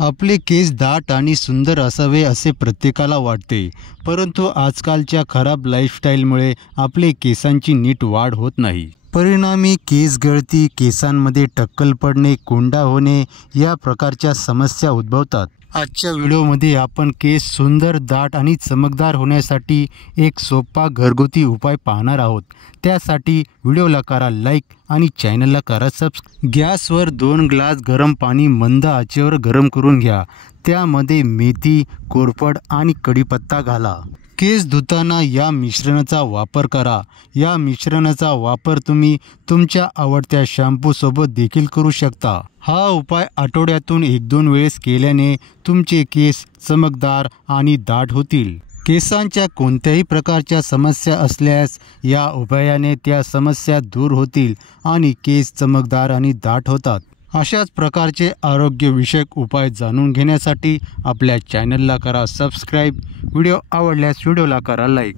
आपले केस दाट आणि सुंदर असावे असे प्रत्येकाला वाटते, परंतु आजकालच्या खराब लाईफस्टाईलमुळे आपले केसांची नीट वाढ होत नाही. परिणामी केस गळती, केसांमध्ये टक्कल पडणे, कोंडा होणे या प्रकारच्या समस्या उद्भवतात. आजच्या व्हिडिओमध्ये आपण केस सुंदर, दाट आणि चमकदार होण्यासाठी एक सोपा घरगुती उपाय पाहणार आहोत. त्यासाठी व्हिडिओला करा लाईक आणि चॅनलला करा सबस्क्राईब. गॅसवर 2 ग्लास गरम पाणी मंद आचेवर गरम करून घ्या. त्यामध्ये मेथी, कोरफड आणि कढीपत्ता घाला. केस धुताना या मिश्रणाचा वापर करा. या मिश्रणाचा वापर तुम्ही तुमच्या आवडत्या शॅम्पूसोबत देखील करू शकता. हा उपाय आठवड्यातून 1-2 वेळेस केल्याने तुमचे केस चमकदार आणि दाट होतील. केसांच्या कोणत्याही प्रकारच्या समस्या असल्यास या उपायाने त्या समस्या दूर होतील आणि केस चमकदार आणि दाट होतात. अशाच प्रकारचे आरोग्यविषयक उपाय जाणून घेण्यासाठी आपल्या चॅनलला करा सबस्क्राईब. व्हिडिओ आवडल्यास व्हिडिओला करा लाईक.